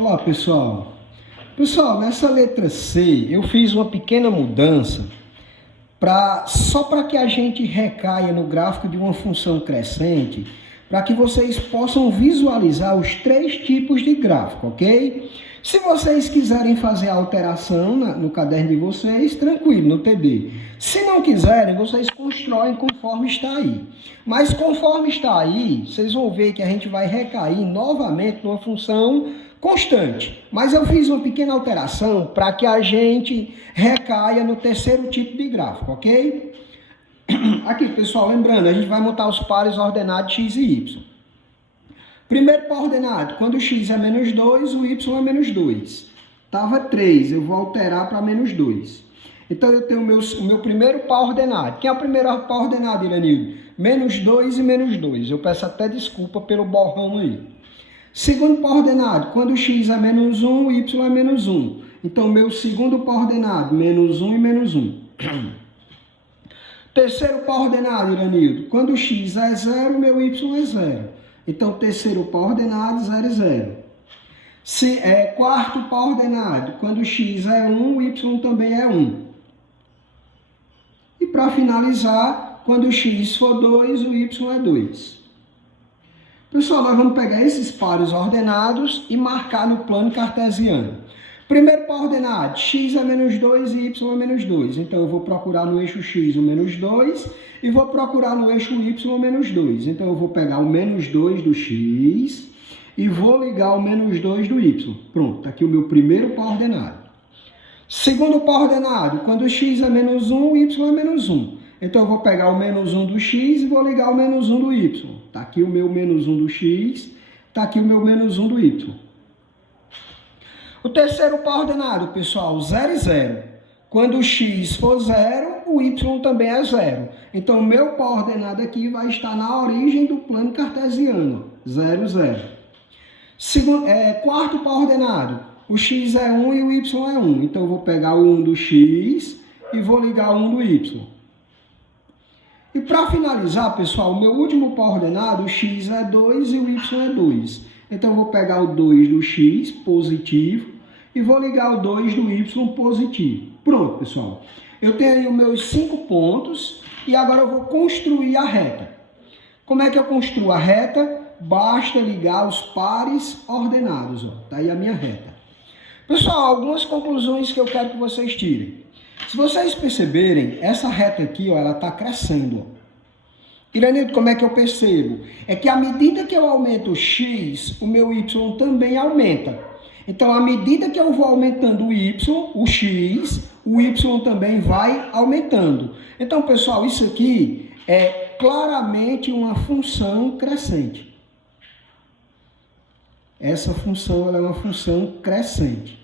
Olá, pessoal. Pessoal, nessa letra C eu fiz uma pequena mudança só para que a gente recaia no gráfico de uma função crescente, para que vocês possam visualizar os três tipos de gráfico, ok? Se vocês quiserem fazer a alteração no caderno de vocês, tranquilo, no TD. Se não quiserem, vocês constroem conforme está aí. Mas conforme está aí, vocês vão ver que a gente vai recair novamente numa função constante. Mas eu fiz uma pequena alteração para que a gente recaia no terceiro tipo de gráfico, ok? Aqui, pessoal, lembrando, a gente vai montar os pares ordenados x e y. Primeiro par ordenado, quando o x é menos 2, o y é menos 2. Estava 3, eu vou alterar para menos 2. Então, eu tenho o meu primeiro par ordenado. Quem é o primeiro par ordenado, Iranildo? Menos 2 e menos 2. Eu peço até desculpa pelo borrão aí. Segundo par ordenado, quando o x é menos 1, o y é menos 1. Então, meu segundo par ordenado, menos 1 e menos 1. Terceiro par ordenado, Iranildo, quando o x é 0, meu y é 0. Então, terceiro par ordenado, 0 e 0. Quarto par ordenado, quando o x é 1, o y também é 1. E para finalizar, quando o x for 2, o y é 2. Pessoal, nós vamos pegar esses pares ordenados e marcar no plano cartesiano. Primeiro par ordenado, x é menos 2 e y é menos 2. Então, eu vou procurar no eixo x o menos 2 e vou procurar no eixo y o menos 2. Então, eu vou pegar o menos 2 do x e vou ligar o menos 2 do y. Pronto, está aqui o meu primeiro par ordenado. Segundo par ordenado, quando o x é menos 1, o y é menos 1. Então, eu vou pegar o menos 1 do x e vou ligar o menos 1 do y. Está aqui o meu menos 1 do x, está aqui o meu menos 1 do y. O terceiro par ordenado, pessoal, 0 e 0. Quando o x for 0, o y também é 0. Então, o meu par ordenado aqui vai estar na origem do plano cartesiano, 0, 0. Quarto par ordenado, o x é 1 e o y é 1. Então, eu vou pegar o 1 do x e vou ligar o 1 do y. E para finalizar, pessoal, o meu último par ordenado, o x é 2 e o y é 2. Então, eu vou pegar o 2 do x, positivo, e vou ligar o 2 do y, positivo. Pronto, pessoal. Eu tenho aí os meus 5 pontos e agora eu vou construir a reta. Como é que eu construo a reta? Basta ligar os pares ordenados. Está aí a minha reta. Pessoal, algumas conclusões que eu quero que vocês tirem. Se vocês perceberem, essa reta aqui, ela está crescendo. Iranildo, como é que eu percebo? É que à medida que eu aumento o x, o meu y também aumenta. Então, à medida que eu vou aumentando o y, o x, o y também vai aumentando. Então, pessoal, isso aqui é claramente uma função crescente. Essa função ela é uma função crescente.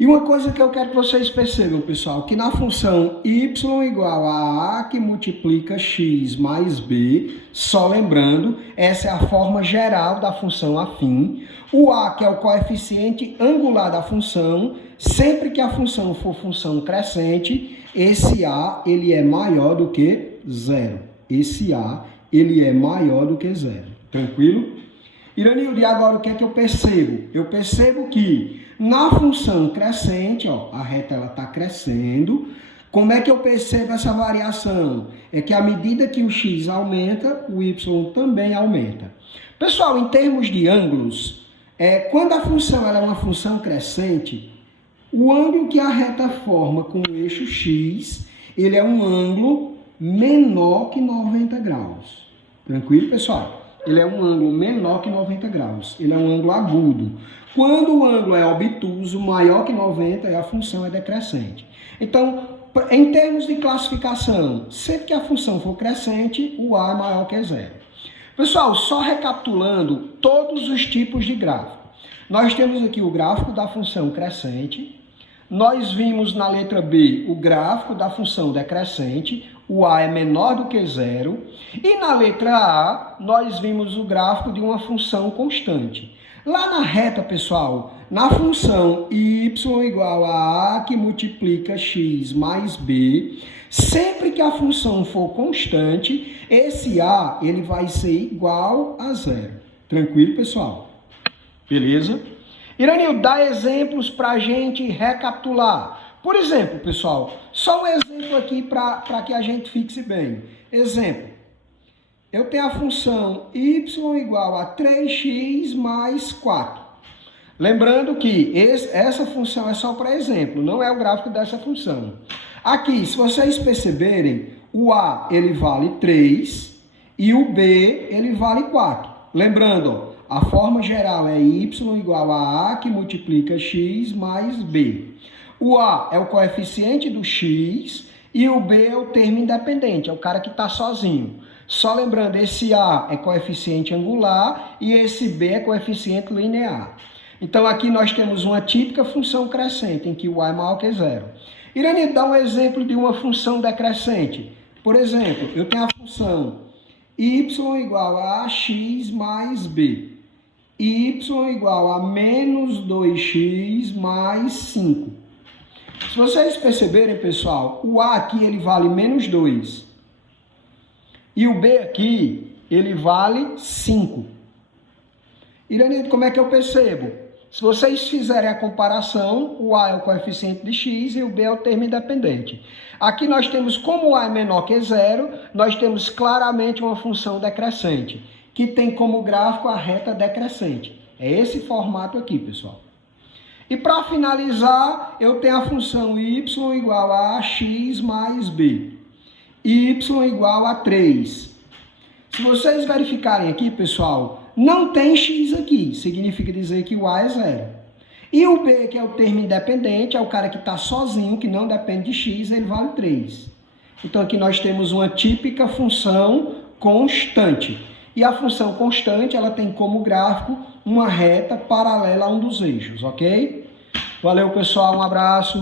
E uma coisa que eu quero que vocês percebam, pessoal, que na função y igual a a que multiplica x mais b, só lembrando, essa é a forma geral da função afim. O a, que é o coeficiente angular da função, sempre que a função for função crescente, esse a ele é maior do que zero. Esse a ele é maior do que zero. Tranquilo? Iranildo, e agora o que é que eu percebo? Eu percebo que na função crescente, a reta está crescendo. Como é que eu percebo essa variação? É que à medida que o x aumenta, o y também aumenta. Pessoal, em termos de ângulos, quando a função ela é uma função crescente, o ângulo que a reta forma com o eixo x, ele é um ângulo menor que 90 graus. Tranquilo, pessoal? Ele é um ângulo menor que 90 graus. Ele é um ângulo agudo. Quando o ângulo é obtuso, maior que 90, a função é decrescente. Então, em termos de classificação, sempre que a função for crescente, o a é maior que zero. Pessoal, só recapitulando todos os tipos de gráfico. Nós temos aqui o gráfico da função crescente. Nós vimos na letra B o gráfico da função decrescente. O a é menor do que zero. E na letra A, nós vimos o gráfico de uma função constante. Lá na reta, pessoal, na função y igual a que multiplica x mais b, sempre que a função for constante, esse a ele vai ser igual a zero. Tranquilo, pessoal? Beleza? Iranildo, dá exemplos para a gente recapitular. Por exemplo, pessoal, só um exemplo aqui para que a gente fixe bem. Exemplo, eu tenho a função y igual a 3x mais 4. Lembrando que essa função é só para exemplo, não é o gráfico dessa função. Aqui, se vocês perceberem, o a ele vale 3 e o b ele vale 4. Lembrando, a forma geral é y igual a que multiplica x mais b. O a é o coeficiente do x e o b é o termo independente, é o cara que está sozinho. Só lembrando, esse a é coeficiente angular e esse b é coeficiente linear. Então aqui nós temos uma típica função crescente, em que o a é maior que zero. Irene, dá um exemplo de uma função decrescente. Por exemplo, eu tenho a função y igual a x mais b. Y igual a menos 2x mais 5. Se vocês perceberem, pessoal, o a aqui ele vale menos 2. E o b aqui, ele vale 5. Irene, como é que eu percebo? Se vocês fizerem a comparação, o a é o coeficiente de x e o b é o termo independente. Aqui nós temos, como o a é menor que zero, nós temos claramente uma função decrescente, que tem como gráfico a reta decrescente. É esse formato aqui, pessoal. E para finalizar, eu tenho a função y igual a x mais b. Y igual a 3. Se vocês verificarem aqui, pessoal, não tem x aqui, significa dizer que o a é zero. E o b, que é o termo independente, é o cara que está sozinho, que não depende de x, ele vale 3. Então aqui nós temos uma típica função constante. E a função constante, ela tem como gráfico uma reta paralela a um dos eixos, ok? Valeu, pessoal, um abraço.